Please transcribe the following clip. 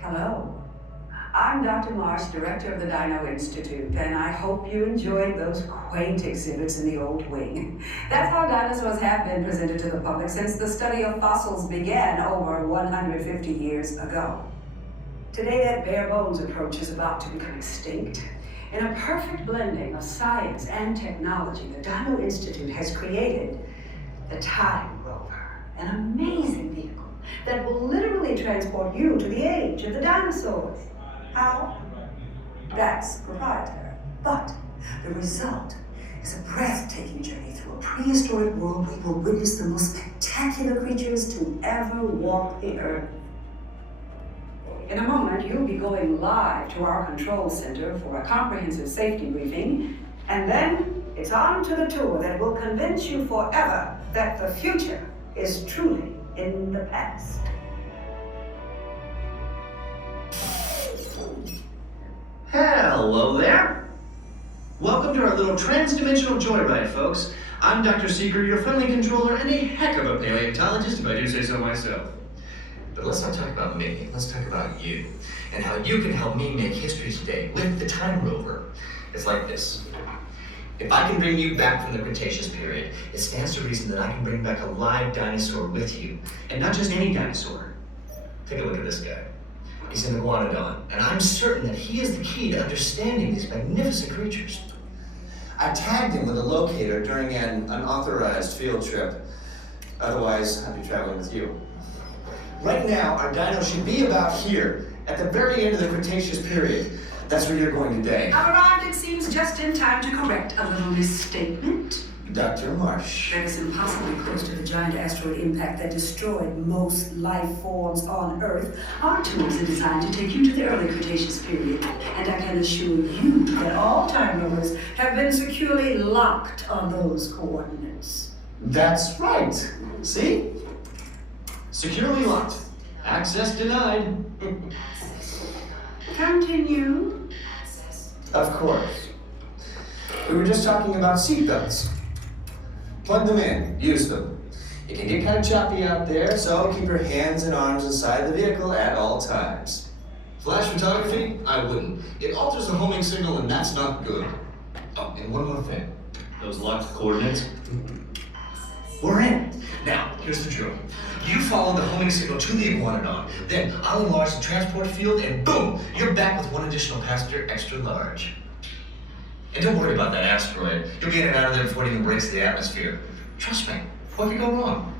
Hello. I'm Dr. Marsh, director of the Dino Institute, and I hope you enjoyed those quaint exhibits in the old wing. That's how dinosaurs have been presented to the public since the study of fossils began over 150 years ago. Today, that bare bones approach is about to become extinct. In a perfect blending of science and technology, the Dino Institute has created the Time Rover, an amazing vehicle that will literally transport you to the age of the dinosaurs. How? That's proprietary. But the result is a breathtaking journey through a prehistoric world where you will witness the most spectacular creatures to ever walk the earth. In a moment, you'll be going live to our control center for a comprehensive safety briefing, and then it's on to the tour that will convince you forever that the future is truly in the past. Hello there. Welcome to our little trans-dimensional joyride, folks. I'm Dr. Seeker, your friendly controller, and a heck of a paleontologist, if I do say so myself. But let's not talk about me, let's talk about you, and how you can help me make history today with the Time Rover. It's like this. If I can bring you back from the Cretaceous period, it stands to reason that I can bring back a live dinosaur with you, and not just any dinosaur. Take a look at this guy. He's an Iguanadon, and I'm certain that he is the key to understanding these magnificent creatures. I tagged him with a locator during an unauthorized field trip. Otherwise, I'd be traveling with you. Right now, our dino should be about here, at the very end of the Cretaceous period. That's where you're going today. I've arrived, it seems, just in time to correct a little misstatement. Dr. Marsh. That is impossibly close to the giant asteroid impact that destroyed most life forms on Earth. Our tools are designed to take you to the early Cretaceous period, and I can assure you that all Time Rovers have been securely locked on those coordinates. That's right. See? Securely locked. Access denied. Continue. Of course. We were just talking about seatbelts. Plug them in, use them. It can get kind of choppy out there, so keep your hands and arms inside the vehicle at all times. Flash photography? I wouldn't. It alters the homing signal, and that's not good. Oh, and one more thing. Those locked coordinates? We're in. Now, here's the drill. You follow the homing signal to the Iguanadon, then I'll enlarge the transport field, and boom, you're back with one additional passenger extra large. And don't worry about that asteroid. You'll be in and out of there before it even breaks the atmosphere. Trust me, what could go wrong?